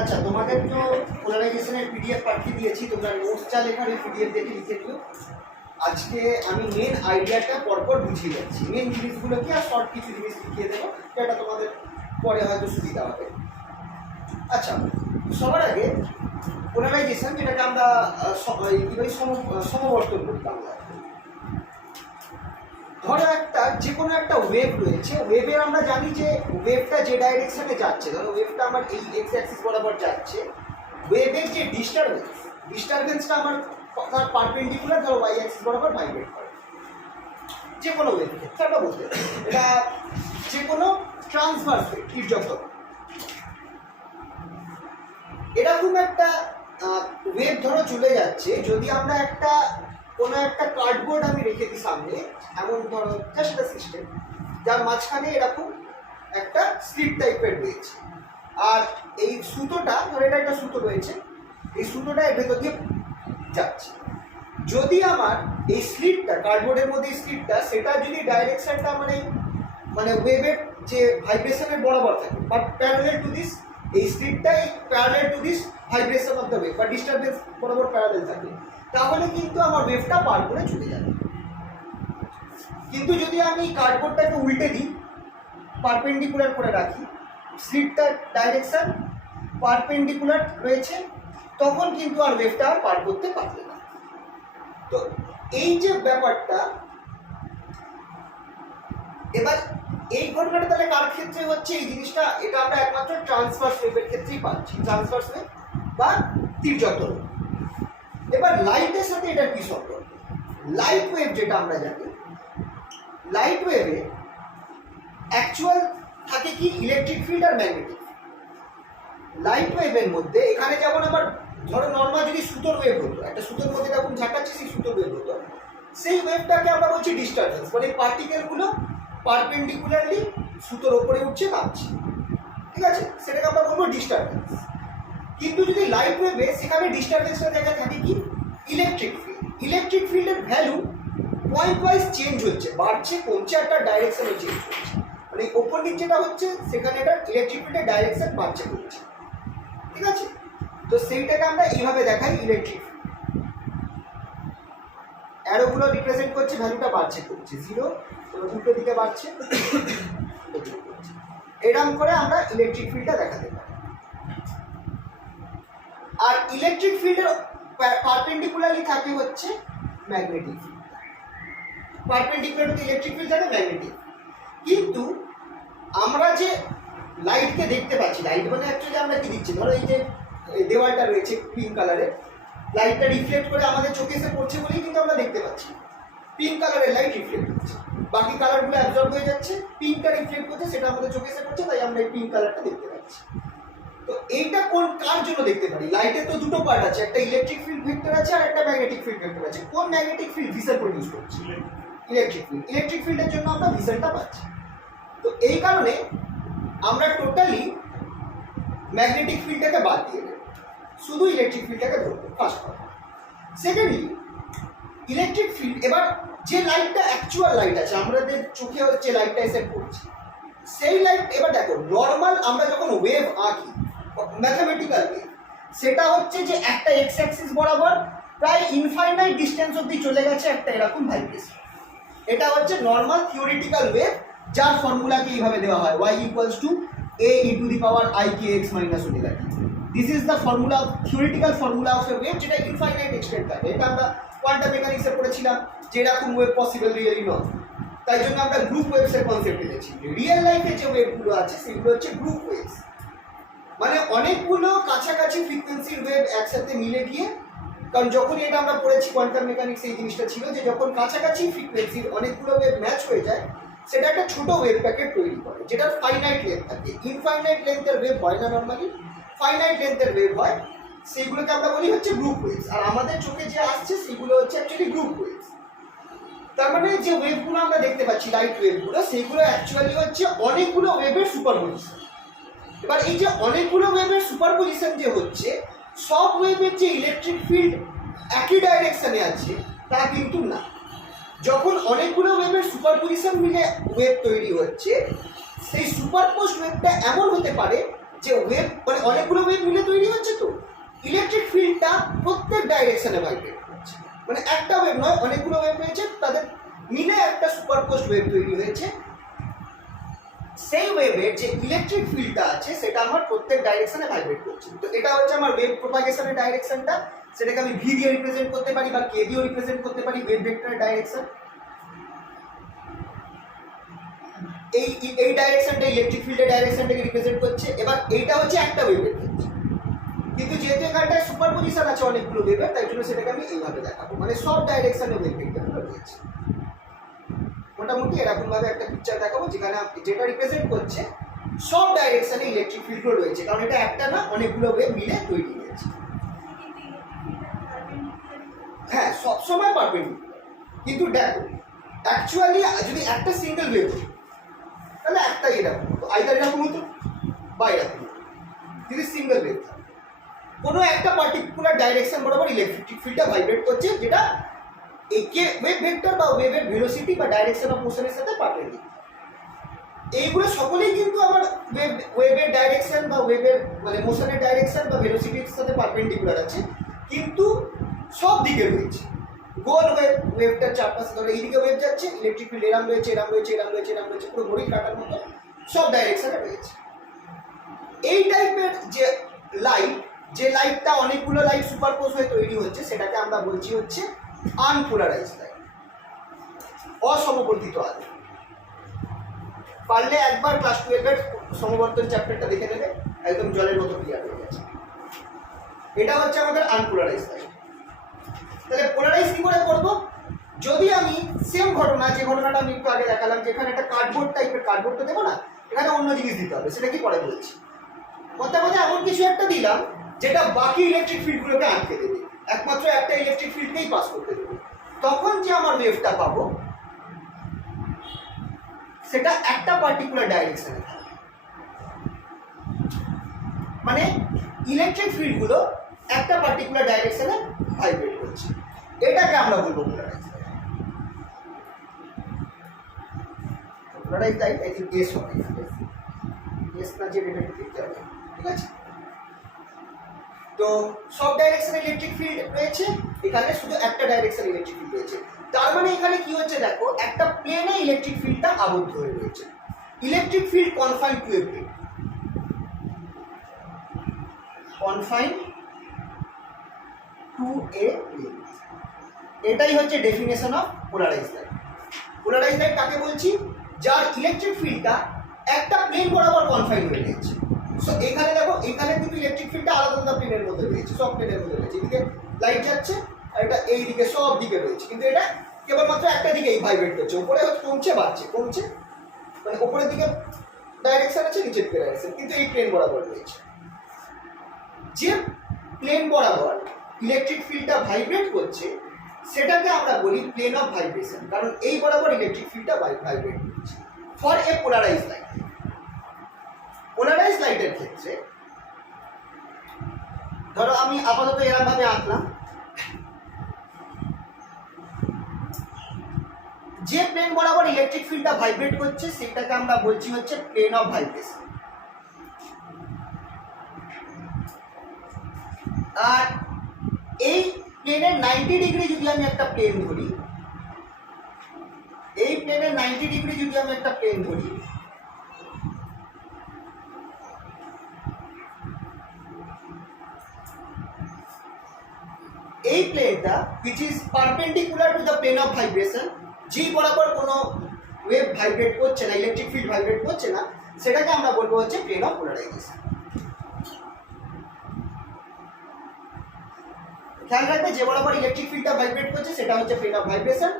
আচ্ছা, তোমাদের তো পোলারাইজেশনের পিডিএফ পাঠিয়ে দিয়েছি, তোমরা নোটস যা লেখার ওই পিডিএফ দেখে লিখে দিও। আজকে আমি মেন আইডিয়াটা পরপর বুঝিয়ে যাচ্ছি, মেন জিনিসগুলোকে আর শর্ট কিছু জিনিস লিখিয়ে দেবো, যেটা তোমাদের পরে হয়তো সুবিধা হবে। আচ্ছা, সবার আগে পোলারাইজেশন, যেটাকে আমরা সমবর্তন করতাম। ধরো একটা যে কোনো একটা ওয়েভ রয়েছে, ওয়েভের আমরা জানি যে ওয়েভটা যে ডাইরেকশনে যাচ্ছে, ধরো ওয়েভটা আমার এই এক্স অ্যাক্সিস বরাবর যাচ্ছে, ওয়েভের যে ডিস্টারবেন্সটা আমার তার পারপেন্ডিকুলার ধরো ওয়াই অ্যাক্সিস বরাবর ভাইব্রেট করে। যে কোনো ওয়েভের ক্ষেত্রে আমরা বলতে পারি এটা যে কোনো ট্রান্সভার্স ওয়েভ, তির্যক। এরকম একটা ওয়েভ ধরো চলে যাচ্ছে, যদি আমরা কোনো একটা কার্ডবোর্ড আমি রেখে দিই সামনে, এমন ধরো জাস্ট একটা সিস্টেম যার মাঝখানে এরকম একটা স্লিট টাইপের রয়েছে, আর এই সুতোটা ধরো এটা একটা সুতো রয়েছে, এই সুতোটা এর ভেতর দিয়ে যাচ্ছে। যদি আমার এই স্লিটটা কার্ডবোর্ডের মধ্যে এই স্লিটটা, সেটা যদি ডাইরেকশনটা মানে ওয়েভের যে ভাইব্রেশনের বরাবর থাকে, বাট প্যারালাল টু দিস, এই স্লিটটা parallel to this vibration of the wave বা ডিস্টারবেন্স বরাবর প্যারালাল থাকে, তাহলে কিন্তু আমার ওয়েভটা পার করে চলে যাবে। কিন্তু যদি আমি কার্ডবোর্ডটাকে উল্টে দিই, পারপেন্ডিকুলার করে রাখি, স্লিটটার ডাইরেকশন পারপেন্ডিকুলার রয়েছে, তখন কিন্তু আর ওয়েভটা আর পার করতে পারবে না। তো এই যে ব্যাপারটা, এবার এই ঘটনাটা তাহলে কার ক্ষেত্রে হচ্ছে এই জিনিসটা, এটা আমরা একমাত্র ট্রান্সভার্স ওয়েভের ক্ষেত্রেই পাচ্ছি, ট্রান্সভার্স ওয়েভ বা তির্যক তরঙ্গ। এবার লাইটের সাথে এটার কি সম্পর্ক? লাইট ওয়েভ যেটা আমরা জানি, লাইট ওয়েভে অ্যাকচুয়াল থাকে কি ইলেকট্রিক ফিল্ড আর ম্যাগনেটিক। লাইট ওয়েভের মধ্যে এখানে যেমন আমার ধরো নর্মাল যদি সুতোর ওয়েভ হতো, একটা সুতোর মধ্যে যখন ঝাঁকাচ্ছি সেই সুতোর ওয়েভ হতো, সেই ওয়েভটাকে আমরা বলছি ডিস্টারবেন্স, মানে পার্টিকেলগুলো পারপেন্ডিকুলারলি সুতোর ওপরে উঠছে নামছে, ঠিক আছে, সেটাকে আমরা বলবো ডিস্টারবেন্স। কিন্তু যদি লাইট ওয়েভে সেখানে ডিস্টারবেন্সের জায়গায় থাকে কি ইলেকট্রিক ফিল্ড। ইলেকট্রিক ফিল্ডের ভ্যালু পয়েন্ট ওয়াইজ চেঞ্জ হচ্ছে, বাড়ছে কমছে, একটা ডাইরেকশনে চেঞ্জ হচ্ছে, মানে ওপর নিচ যেটা হচ্ছে সেখানে একটা ইলেকট্রিক ফিল্ডের ডাইরেকশন বাড়ছে কমছে, ঠিক আছে। তো সেইটাকে আমরা এইভাবে দেখাই, ইলেকট্রিক অ্যারোগুলো রিপ্রেজেন্ট করছে ভ্যালুটা বাড়ছে কমছে, 0 উল্টো দিকে বাড়ছে, এরকম করে আমরা ইলেকট্রিক ফিল্ডটা দেখাতে পারি। আর ইলেকট্রিক ফিল্ডের পারপেন্ডিকুলারলি থাকে হচ্ছে magnetic field, perpendicular to electric field থাকে ম্যাগনেটিক। কিন্তু আমরা যে লাইটকে দেখতে পাচ্ছি, লাইট মানে অ্যাকচুয়ালি আমরা কি দিচ্ছি, ধরো এই যে দেওয়ালটা রয়েছে পিঙ্ক কালারের, লাইটটা রিফ্লেক্ট করে আমাদের চোখে এসে পড়ছে বলেই কিন্তু আমরা দেখতে পাচ্ছি, পিঙ্ক কালারের লাইট রিফ্লেক্ট হচ্ছে, বাকি কালারগুলো অ্যাবজর্ব হয়ে যাচ্ছে, পিঙ্কটা রিফ্লেক্ট করছে, সেটা আমাদের চোখে এসে পড়ছে, তাই আমরা এই পিঙ্ক কালারটা দেখতে পাচ্ছি। তো এইটা কার জন্য দেখতে পারি? লাইটের তো দুটো পার্ট আছে, একটা ইলেকট্রিক ফিল্ড ভেক্টর আছে আর একটা ম্যাগনেটিক ফিল্ড ভেক্টর আছে। কোন ম্যাগনেটিক ফিল্ড ভিসেল প্রডিউস করছে? Electric field. ইলেকট্রিক ফিল্ডের জন্য আমরা ভিসেলটা পাচ্ছি। তো এই কারণে আমরা টোটালি ম্যাগনেটিক ফিল্ডটাকে বাদ দিয়ে দেব, শুধু ইলেকট্রিক ফিল্ডটাকে ধরবো, ফার্স্ট কথা। সেকেন্ডলি ইলেকট্রিক ফিল্ড, এবার যে লাইটটা অ্যাকচুয়াল লাইট আছে, আমাদের চোখে যে লাইটটা এসে পড়ছে, সেই লাইট, এবার দেখো নর্মাল আমরা যখন ওয়েভ আঁকি, ম্যাথমেটিক্যাল ওয়েভ, সেটা হচ্ছে যে একটা এক্স অ্যাক্সিস বরাবর প্রায় ইনফাইনাইট ডিস্টেন্স অবধি চলে গেছে একটা এরকম ভাইব্রেশন। এটা হচ্ছে নর্মাল থিওরিটিক্যাল ওয়েভ, যার ফর্মুলাকে এইভাবে দেওয়া হয়, y equals to a into the power I k x minus omega t. This is the formula, theoretical formula of a wave, যেটা ইনফাইনাইট এক্সটেন্ট থাকে। এটা আমরা কোয়ান্টাম মেকানিক্সে পড়েছিলাম যে এরকম ওয়েভ পসিবল রিয়েলি নয়, তাই জন্য আমরা গ্রুপ ওয়েভসের কনসেপ্ট এনেছি। রিয়েল লাইফে যে ওয়েভগুলো আছে সেগুলো হচ্ছে গ্রুপ ওয়েভস, মানে অনেকগুলো কাছাকাছি ফ্রিকোয়েন্সির ওয়েভ একসাথে মিলে গিয়ে, কারণ যখনই এটা আমরা পড়েছি কোয়ান্টাম মেকানিক্স, এই জিনিসটা ছিল যে যখন কাছাকাছি ফ্রিকোয়েন্সির অনেকগুলো ওয়েভ ম্যাচ হয়ে যায়, সেটা একটা ছোট ওয়েভ প্যাকেট তৈরি করে, যেটার ফাইনাইট লেন্থ থাকে। ইনফাইনাইট লেন্থের ওয়েভ হয় না নর্মালি, ফাইনাইট লেন্থের ওয়েভ হয়, সেইগুলোকে আমরা বলি হচ্ছে গ্রুপ ওয়েভস। আর আমাদের চোখে যে আসছে সেগুলো হচ্ছে অ্যাকচুয়ালি গ্রুপ ওয়েভস। তার মানে যে ওয়েভগুলো আমরা দেখতে পাচ্ছি, লাইট ওয়েভগুলো, সেইগুলো অ্যাকচুয়ালি হচ্ছে অনেকগুলো ওয়েভের সুপারপজিশন। এবার এই যে অনেকগুলো ওয়েভের সুপারপজিশন যে হচ্ছে, সব ওয়েভের যে ইলেকট্রিক ফিল্ড একই ডাইরেকশনে আছে তা কিন্তু না। যখন অনেকগুলো ওয়েভের সুপারপজিশন মিলে ওয়েভ তৈরি হচ্ছে, সেই সুপারপোজড ওয়েভটা এমন হতে পারে যে ওয়েভ মানে অনেকগুলো ওয়েভ মিলে তৈরি হচ্ছে, তো ইলেকট্রিক ফিল্ডটা প্রত্যেক ডাইরেকশনে ভাইব্রেট করছে। মানে একটা ওয়েভ নয়, অনেকগুলো ওয়েভ রয়েছে, তাদের মিলে একটা সুপারপোজড ওয়েভ তৈরি হয়েছে। সেই ওয়েভের যে ইলেকট্রিক ফিল্ডটা আছে সেটা আমার প্রত্যেক ডাইরেকশনে ভাইব্রেট করছে। তো এটা হচ্ছে আমার ওয়েভ প্রপাগেশনের ডাইরেকশনটা। সেটাকে আমি ভি দিয়ে রিপ্রেজেন্ট করতে পারি বা কে দিয়েও রিপ্রেজেন্ট করতে পারি, ওয়েভ ভেক্টরের ডাইরেকশন। এই ডাইরেকশনটা ইলেকট্রিক ফিল্ডের ডাইরেকশনটাকে রিপ্রেজেন্ট করছে। এবার এইটা হচ্ছে একটা ওয়েভের ক্ষেত্রে, কিন্তু যেহেতু এখানটায় সুপারপজিশন আছে অনেকগুলো ওয়েভের, তাই জন্য সেটাকে আমি এইভাবে দেখাবো, মানে সব ডাইরেকশনে ওয়েভ ভেক্টরগুলো রয়েছে। মোটামুটি এরকম ভাবে একটা পিকচার দেখাবো যেখানে যেটা রিপ্রেজেন্ট করছে সব ডাইরেকশনে ইলেকট্রিক ফিল্ডগুলো রয়েছে, কারণ এটা একটা না, অনেকগুলো ওয়েভ মিলে তৈরি হয়েছে। হ্যাঁ, সবসময় পারপেন্ডিকুলার, কিন্তু দেখো অ্যাকচুয়ালি যদি একটা সিঙ্গেল ওয়েভ হতো তাহলে একটাই এরকম হতো, আইদার এরকম হতো বা এরকম হতো। যদি সিঙ্গেল ওয়েভ থাকে, কোনো একটা পার্টিকুলার ডাইরেকশন বরাবর ইলেকট্রিক ফিল্ডটা ভাইব্রেট করছে, যেটা এই কে ওয়েভ ভেক্টর বা ওয়েভের ভেলোসিটি বা ডাইরেকশন অফ মোশনের সাথে পারপেন্ডিকুলার। এইগুলো সকলেই কিন্তু আমার ওয়েভের ডাইরেকশন বা ওয়েভের মানে মোশনের ডাইরেকশন বা ভেলোসিটির সাথে পারপেন্ডিকুলার আছে, কিন্তু সব দিকে রয়েছে। গোল ওয়েভটার চারপাশে ধরে এইদিকে ওয়েভ যাচ্ছে, ইলেকট্রিক ফিল্ড এরাম রয়েছে, এরাম রয়েছে, এরাম রয়েছে, এরাম রয়েছে, পুরো ঘড়ি কাটার মতো সব ডাইরেকশনে রয়েছে। এই টাইপের যে লাইট, যে লাইটটা অনেকগুলো লাইট সুপারপোজ হয়ে তৈরি হচ্ছে, সেটাকে আমরা বলছি হচ্ছে আনপোলারাইজড লাইট, অসমবর্তিত আলো। পারলে একবার ক্লাস 12-এর সমবর্তন চ্যাপ্টারটা দেখে নেবে, একদম জলের মতো ক্লিয়ার হয়ে গেছে। এটা হচ্ছে আমাদের আনপোলারাইজড লাইট। তাহলে পোলারাইজ কি করে করব? যদি আমি সেম ঘটনা, যে ঘটনাটা আমি একটু আগে দেখালাম, যেখানে একটা কার্ডবোর্ড টাইপের, কার্ডবোর্ডটা দেবো না, এখানে অন্য জিনিস দিতে হবে, সেটা কি পরে বলছি। কথা এমন কিছু একটা দিলাম যেটা বাকি ইলেকট্রিক ফিল্ডগুলোকে আটকে দেবে, একমাত্র একটা ইলেকট্রিক ফিল্ডকেই পাস করতে দেবে। তখন যে আমার ওয়েভটা পাবো সেটা একটা পার্টিকুলার ডাইরেকশনে থাকবে, মানে ইলেকট্রিক ফিল্ডগুলো একটা পার্টিকুলার ডাইরেকশনে ভাইব্রেট করছে। এটাকে আমরা বলবো পোলারাইজড লাইট। পোলারাইজড লাইট এই যে গ্যাস হবে, গ্যাস না যে এটা দেখতে হবে, ঠিক আছে। তো সব ডাইরেকশনে ইলেকট্রিক ফিল্ড রয়েছে, এখানে শুধু একটা ডাইরেকশন ইলেকট্রিক ফিল্ড রয়েছে। তার মানে এখানে কি হচ্ছে দেখো, একটা প্লেনে ইলেকট্রিক ফিল্ডটা আবদ্ধ হয়ে রয়েছে। Electric field confined to a plane, confined to a plane, এটাই হচ্ছে definition of polarised light. Polarised light কাকে বলছি? যার ইলেকট্রিক ফিল্ডটা একটা প্লেন বরাবর কনফাইন্ড হয়ে রয়েছে। সো এখানে দেখো, এখানে কিন্তু ইলেকট্রিক ফিল্ডটা আলাদা আলাদা প্লেনের মধ্যে রয়েছে, সব প্লেনের মধ্যে রয়েছে। এদিকে লাইট যাচ্ছে আর এটা এই দিকে, সব দিকে রয়েছে, কিন্তু এটা কেবলমাত্র একটা দিকেই ভাইব্রেট করছে। উপরে কমছে বাড়ছে, কমছে, মানে উপরের দিকে ডাইরেকশন আছে, নিচের দিকে ডাইরেকশন, কিন্তু এই প্লেন বরাবর রয়েছে। যে প্লেন বরাবর ইলেকট্রিক ফিল্ডটা ভাইব্রেট করছে সেটাকে আমরা বলি প্লেন অফ ভাইব্রেশন, কারণ এই বরাবর ইলেকট্রিক ফিল্ডটা ভাইব্রেট করছে। For a polarised light, polarised লাইটের ক্ষেত্রে ধরো আমি আপাতত এরকম ভাবে আঁকলাম, যে প্লেন বরাবর ইলেকট্রিক ফিল্ডটা ভাইব্রেট করছে সেটাকে আমরা বলছি হচ্ছে প্লেন অফ ভাইব্রেশন। আর এই প্লেনের 90 ডিগ্রি যদি আমি একটা প্লেন ধরি, এই প্লেনের 90 ডিগ্রি যদি আমি একটা প্লেন ধরি, এই প্লেনটা which is perpendicular to the plane of vibration, যেই বরাবর কোনো ওয়েভ ভাইব্রেট করছে না, ইলেকট্রিক ফিল্ড ভাইব্রেট করছে না, সেটাকে আমরা বলবো হচ্ছে প্লেন অফ পোলারাইজেশন। খেয়াল রাখবে, যে বরাবর ইলেকট্রিক ফিল্ডটা ভাইব্রেট করছে সেটা হচ্ছে প্লেন অফ ভাইব্রেশন,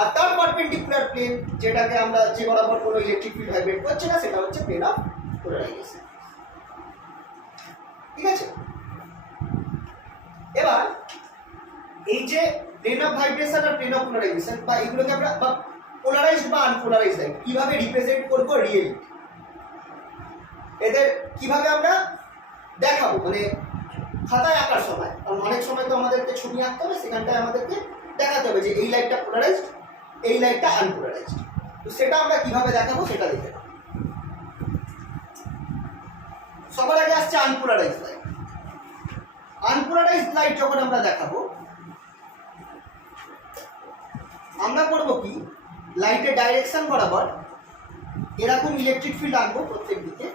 আর তার পারপেন্ডিকুলার প্লেন যেটাকে আমরা, যে বরাবর কোনো ইলেকট্রিক ফিল্ড ভাইব্রেট করছে না, সেটা হচ্ছে প্লেন অফ পোলারাইজেশন। ঠিক আছে, এবার এই যে প্লেন অফ ভাইব্রেশন আর প্লেন অফ পোলারাইজেশন, বা এগুলোকে আমরা পোলারাইজড বা আনপোলারাইজড লাইট কিভাবে রিপ্রেজেন্ট করবো রিয়েলিটি, এদের কিভাবে আমরা দেখাবো, মানে খাতায় আঁকার সময়, কারণ অনেক সময় তো আমাদেরকে ছবি আঁকতে হবে, সেখানটায় আমাদেরকে দেখাতে হবে যে এই লাইটটা পোলারাইজড এই লাইটটা আনপোলারাইজড। তো সেটা আমরা কিভাবে দেখাবো সেটা দেখে নাও। সবার আগে আসছে আনপোলারাইজড লাইট। আনপোলারাইজড লাইট যখন আমরা দেখাবো, আমরা করবো কি, লাইটের ডাইরেকশন বরাবর এরকম ইলেকট্রিক ফিল্ড আনবো প্রত্যেক দিকে,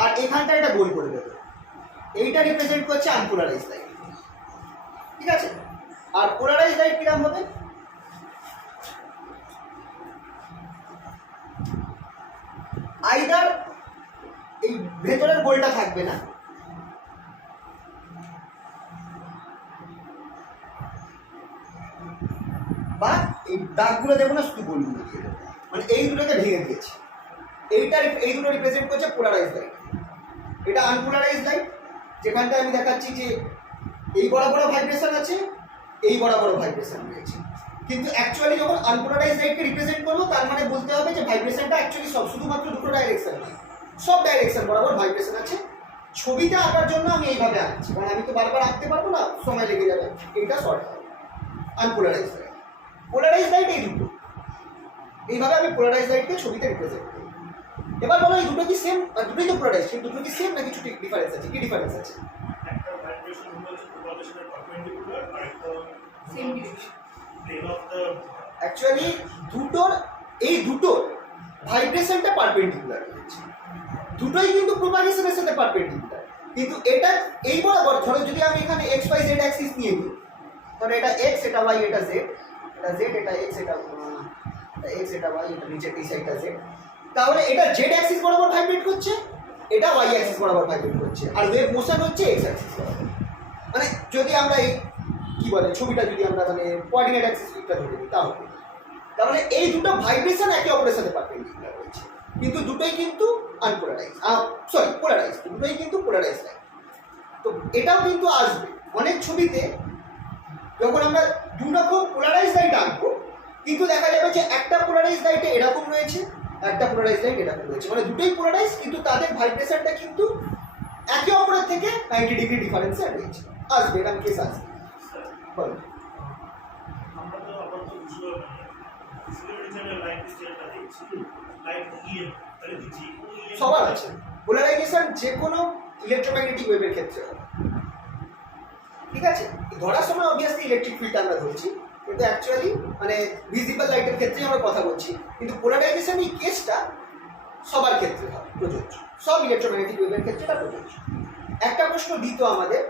আর এখানটা এটা গোল করে দেবো। এইটা রিপ্রেজেন্ট করছে আনপোলারাইজড লাইট, ঠিক আছে? আর পোলারাইজড লাইট কিরকম হবে, আইদার এই ভেতরের গোলটা থাকবে না, বা এই দাগগুলো দেবো না, শুধু গোলগুলো দিয়ে দেবো, মানে এই দুটোকে ভেঙে দিয়েছে। এই দুটো রিপ্রেজেন্ট করছে পোলারাইজড লাইট। এটা আনপোলারাইজড লাইট, যেখানটায় আমি দেখাচ্ছি যে এই বড় ভাইব্রেশন আছে, এই বড় ভাইব্রেশন রয়েছে। কিন্তু অ্যাকচুয়ালি যখন আনপোলারাইজড লাইটকে রিপ্রেজেন্ট করবো, তার মানে বলতে হবে যে ভাইব্রেশনটা অ্যাকচুয়ালি শুধুমাত্র দুটো ডাইরেকশন নয়, সব ডাইরেকশন বরাবর ভাইব্রেশন আছে। ছবিটা আঁকার জন্য আমি এইভাবে আঁকছি, কারণ আমি তো বারবার আঁকতে পারবো না, সময় লেগে যাবে, এটা শর্ট হবে। আনপোলারাইজড লাইট, পোলারাইজড লাইট এই দুটো, এইভাবে আমি পোলারাইজড লাইটকে ছবিতে রিপ্রেজেন্ট করি। এবার বলো এই দুটো কি সেম? দুটোই তো পোলারাইজ, কিন্তু দুটো কি সেম না কিছু ডিফারেন্স আছে? কি ডিফারেন্স আছে? একটা ভাইব্রেশন হচ্ছে প্রপাগেশনের পারপেন্ডিকুলার, আর একটা same direction. Plane of the actually দুটোর ভাইব্রেশনটা পারপেন্ডিকুলার রয়েছে, দুটোই কিন্তু প্রপাগেশনের সাথে পারপেন্ডিকুলার। কিন্তু এটা এই বরাবর, ধরো যদি আমি এখানে এক্স ওয়াই জেড অ্যাক্সিস নিয়ে নিই, ধরো এটা এক্স, এটা ওয়াই, এটা জেড, এটা জেড, এটা এক্স, এটা এক্স, এটা ওয়াই, এটা নিচে এই সাইডটা জেড, তাহলে এটা জেড অ্যাক্সিস বরাবর ভাইব্রেট করছে, এটা ওয়াই অ্যাক্সিস বরাবর ভাইব্রেট করছে, আর ওয়েভ মোশন হচ্ছে এক্স অ্যাক্সিস বরাবর। মানে যদি আমরা এই কি বলে ছবিটা যদি আমরা মানে কোঅর্ডিনেট অ্যাক্সিসটা ধরে নিই, তাহলে এই দুটো ভাইব্রেশন একে অপরের সাথে পারপেন্ডিকুলার রয়েছে, কিন্তু দুটোই কিন্তু আনপোলারাইজ, পোলারাইজ, দুটোই কিন্তু পোলারাইজ লাইট। তো এটাও কিন্তু আসবে অনেক ছবিতে, যখন আমরা দু রকম পোলারাইজ লাইট আঁকবো, কিন্তু দেখা যাবে যে একটা পোলারাইজ লাইটে এরকম রয়েছে, একটা পোলারাইজ লাইট এরকম রয়েছে, মানে দুটোই পোলারাইজ, কিন্তু তাদের ভাইব্রেশনটা কিন্তু একে অপরের থেকে 90 ডিগ্রি ডিফারেন্সে রয়েছে। আসবে, এরকম কেস আসবে। বলো। আমরা তো আপাতত ভিজুয়াল ভিজুয়াল লাইট স্টাইলটা দেখছি, লাইট ইএম, তাহলে যে কোনো ইএম সবার আছে পোলারাইজেশন, যে কোনো ইলেকট্রোম্যাগনেটিক ওয়েভের ক্ষেত্রে হবে, ঠিক আছে? ধরার সময় অবভিয়াসলি ইলেকট্রিক ফিল্ড আমরা ধরছি, কিন্তু অ্যাকচুয়ালি মানে ভিজিবল লাইটের ক্ষেত্রে আমরা কথা বলছি, কিন্তু পোলারাইজেশন এই কেসটা সবার ক্ষেত্রে হয় প্রযোজ্য, সব ইলেকট্রোম্যাগনেটিক ওয়েভের ক্ষেত্রে এটা প্রযোজ্য। একটা প্রশ্ন দিত আমাদের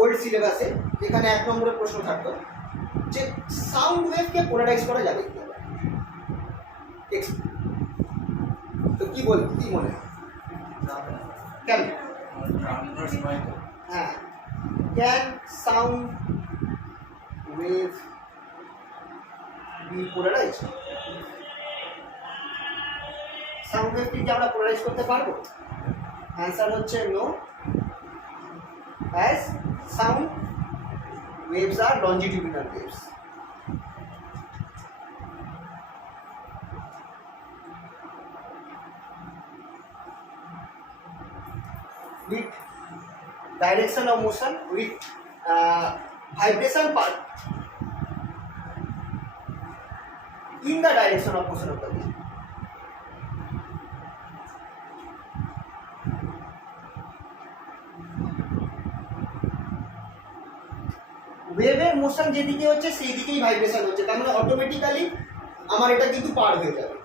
ওল্ড সিলেবাসে, যেখানে 1 নম্বরের প্রশ্ন থাকতো যে সাউন্ড ওয়েভকে পোলারাইজ করা যাবে কি? তো কি মনে হয় কেন? হ্যাঁ, can sound wave be polarise? Sound ওয়েভকে কি আমরা পোলারাইজ করতে পারবো? অ্যান্সার হচ্ছে no, as sound waves are longitudinal waves. With direction of motion, with vibration part in the direction of motion of the wave. ওয়েভের মোশন যেদিকে হচ্ছে সেই দিকেই ভাইব্রেশন হচ্ছে, তার মানে অটোমেটিক্যালি আমার এটা কিন্তু পার হয়ে যাবে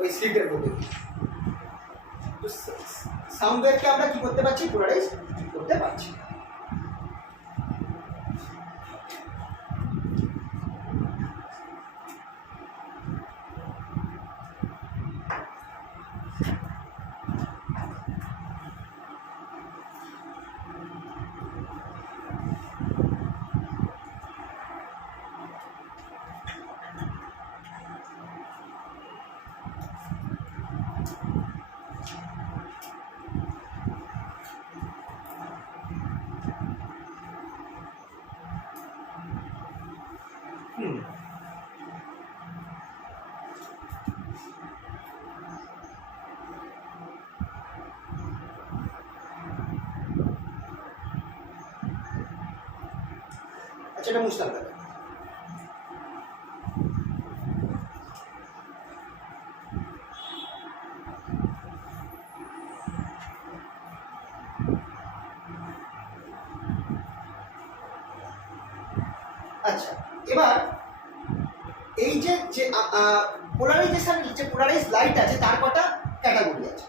ওই স্লিটের মধ্যে। তো সাউন্ড ওয়েভকে আমরা কি করতে পারছি? পোলারাইজ করতে পারছি। আচ্ছা, এটা মুছতে হবে। এবার এই যে পোলারাইজেশন, যে পোলারাইজ লাইট আছে তার কটা ক্যাটাগরি আছে,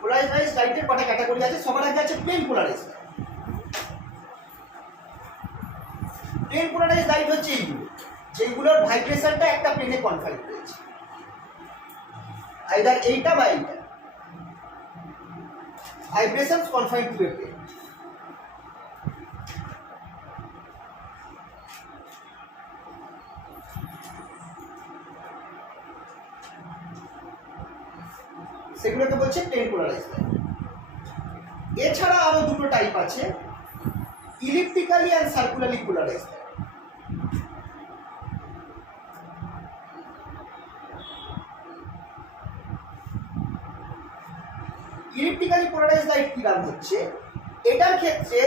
পোলারাইজ লাইটের কটা ক্যাটাগরি আছে। সবার আগে আছে plane polarise light. Plane polarise light হচ্ছে এইগুলো, যেগুলোর ভাইব্রেশনটা একটা প্লেনে কনফাইন্ড রয়েছে, আইদার এইটা বা এইটা, vibration confined to a plane. সেগুলোকে বলছে প্লেন পোলারাইজ লাইট। এছাড়া আরো দুটো টাইপ আছে, elliptically and circularly polarise light. Elliptically polarise light কি নাম হচ্ছে, এটার ক্ষেত্রে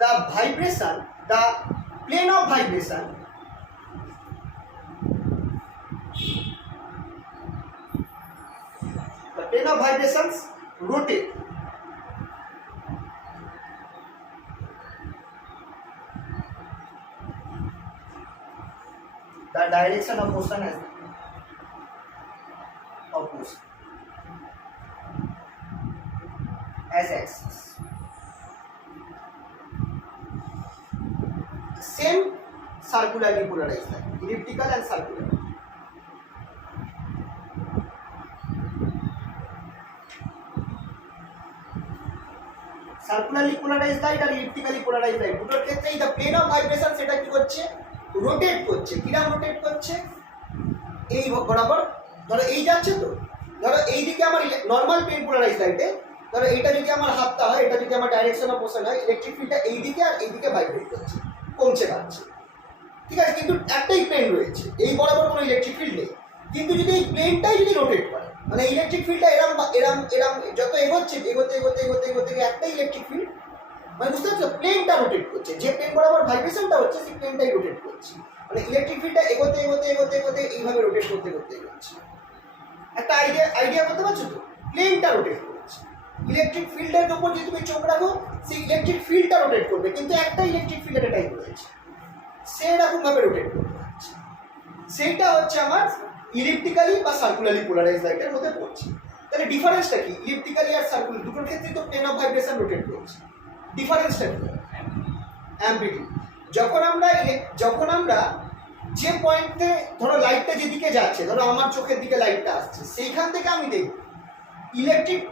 the vibration, the plane of vibration plane of vibrations rotate. The direction of motion is opposite as axis. Same circularly polarized line, elliptical and circular. Circularly polarise light আর elliptically polarise light দুটোর ক্ষেত্রেই the plane of vibration সেটা কি করছে, rotate করছে। কিরকম rotate করছে, এই বরাবর ধরো এই যাচ্ছে, তো ধরো এইদিকে আমার নর্মাল প্লেন পোলারাইজ লাইটে ধরো এইটা যদি আমার হাতটা হয়, এটা যদি আমার ডাইরেকশন অফ মোশন হয়, ইলেকট্রিক ফিল্ডটা এইদিকে আর এইদিকে ভাইব্রেট করছে, কমছে বাড়ছে, ঠিক আছে, কিন্তু একটাই প্লেন রয়েছে, এই বরাবর কোনো ইলেকট্রিক ফিল্ড নেই। কিন্তু যদি এই প্লেনটাই যদি রোটেট করে, মানে ইলেকট্রিক ফিল্ডটা এরম এরম এরম যত এগোচ্ছে, এগোতে এগোতে এগোতে এগোতে একটাই ইলেকট্রিক ফিল্ড, মানে বুঝতে পারছো, প্লেনটা রোটেট করছে, যে প্লেন বরাবর ভাইব্রেশনটা হচ্ছে সেই প্লেনটাই রোটেট করছে, মানে ইলেকট্রিক ফিল্ডটা এগোতে এগোতে এগোতে এগোতে এইভাবে রোটেট করতে করতে এগোচ্ছে। একটা আইডিয়া করতে পারছো তো, প্লেনটা রোটেট করছে, ইলেকট্রিক ফিল্ডের উপর যদি তুমি চোখ রাখো সেই ইলেকট্রিক ফিল্ডটা রোটেট করবে, কিন্তু একটা ইলেকট্রিক ফিল্ডের টাইপ রয়েছে, সেরকম ভাবে রোটেট করতে পারছে। সেইটা হচ্ছে আমার ইলিপ্টিক্যালি বা সার্কুলারলি পোলারাইজ লাইটের মধ্যে পড়ছে। তাহলে ডিফারেন্সটা কি, ইলিপ্টিক্যালি আর সার্কুলার দুটোর ক্ষেত্রে তো প্লেন অফ ভাইব্রেশন রোটেট করছে, ডিফারেন্সটা কি, অ্যাম্প্লিটিউড। যখন আমরা যে পয়েন্টে ধরো লাইটটা যেদিকে যাচ্ছে, ধরো আমার চোখের দিকে লাইটটা আসছে, সেইখান থেকে আমি দেখব ইলেকট্রিক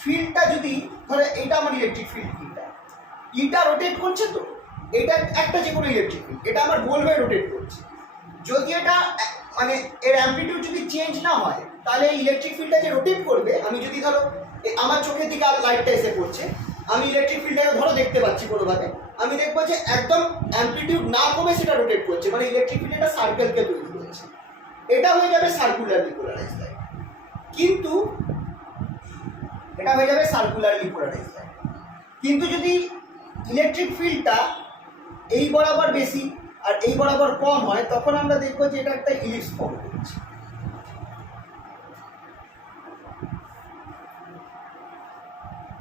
ফিল্ডটা যদি ধরো এটা আমার ইলেকট্রিক ফিল্ড, এটা রোটেট করছে, তো এটা একটা যে কোনো ইলেকট্রিক ফিল্ড, এটা আমার গোল হয়ে রোটেট করছে। যদি এটা মানে এর অ্যাম্প্লিটিউড যদি চেঞ্জ না হয়, তাহলে ইলেকট্রিক ফিল্ডটা যে রোটেট করবে, আমি যদি ধরো আমার চোখের দিকে লাইটটা এসে পড়ছে, আমি ইলেকট্রিক ফিল্ডটাকে ধরো দেখতে পাচ্ছি কোনোভাবে, আমি দেখবো যে একদম অ্যাম্প্লিটিউড না কমে সেটা রোটেট করছে, মানে ইলেকট্রিক ফিল্ড একটা সার্কেলকে তৈরি করছে, এটা হয়ে যাবে সার্কুলারলি পোলারাইজ লাইট। কিন্তু এটা হয়ে যাবে সার্কুলারলি পোলারাইজ লাইট। কিন্তু যদি ইলেকট্রিক ফিল্ডটা এই বরাবর বেশি আর এই বরাবর কম হয়, তখন আমরা দেখবো যে এটা একটা ইলিপস ফর্ম করছে।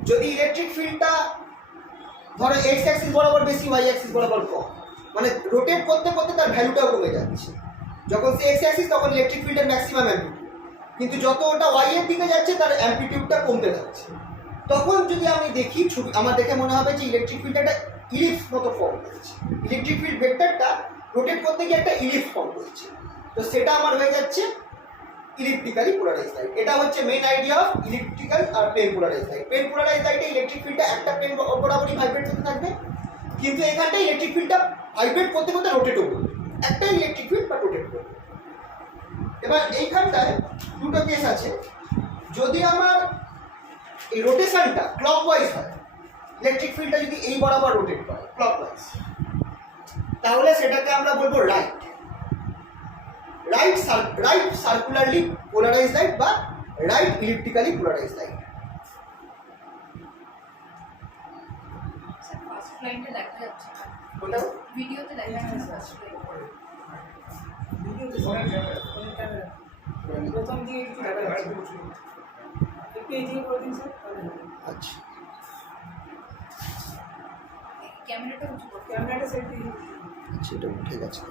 যদি ইলেকট্রিক ফিল্ডটা ধরো এক্স অ্যাক্সিস বরাবর বেশি, ওয়াই অ্যাক্সিস বরাবর কম, মানে রোটেট করতে করতে তার ভ্যালুটাও কমে যাচ্ছে। যখন সে এক্স অ্যাক্সিস তখন ইলেকট্রিক ফিল্ডের ম্যাক্সিমাম অ্যাম্প্লিটিউড, কিন্তু যত ওটা ওয়াই এর দিকে যাচ্ছে তার অ্যাম্প্লিটিউডটা কমতে যাচ্ছে। তখন যদি আমি দেখি ছবি, আমার দেখে মনে হবে যে ইলেকট্রিক ফিল্ড একটা ইলিপস মতো ফর্ম করেছে, ইলেকট্রিক ফিল্ড ভেক্টরটা রোটেট করতে গিয়ে একটা ইলিপস ফর্ম করেছে, তো সেটা আমার হয়ে যাচ্ছে ইলিপ্টিক্যালি পোলারাইজ লাইট। এটা হচ্ছে মেইন আইডিয়া অফ ইলিপ্টিক্যাল আর plane polarise light. Plane polarise লাইটে ইলেকট্রিক ফিল্ডটা একটা প্লেন বরাবরই ভাইব্রেট করতে থাকবে, কিন্তু এখানটায় ইলেকট্রিক ফিল্ডটা ভাইব্রেট করতে করতে রোটেটও করবে, একটাই ইলেকট্রিক ফিল্ড বা রোটেট করবে। এবার এইখানটায় দুটো কেস আছে, যদি আমার এই রোটেশনটা ক্লকওয়াইজ হয়, ইলেকট্রিক ফিল্ডটা যদি এই বরাবর রোটেট করে ক্লকওয়াইজ, তাহলে সেটাকে আমরা বলবো রাইট সার্কুলারলি পোলারাইজ লাইট বা রাইট ইলিপ্টিক্যালি পোলারাইজ লাইট। ফার্স্ট লাইনটা দেখা যাচ্ছে না, কোনটা ভিডিওতে দেখা যাচ্ছে ফার্স্ট লাইন। ভিডিওতে প্রথম দিকে কিছু দেখা যাচ্ছে, একটু এগিয়ে করে দিন স্যার। আচ্ছা, ক্যামেরাটা উঁচু করো। ক্যামেরাটা সেট দিয়ে আচ্ছা এটা উঠে গেছে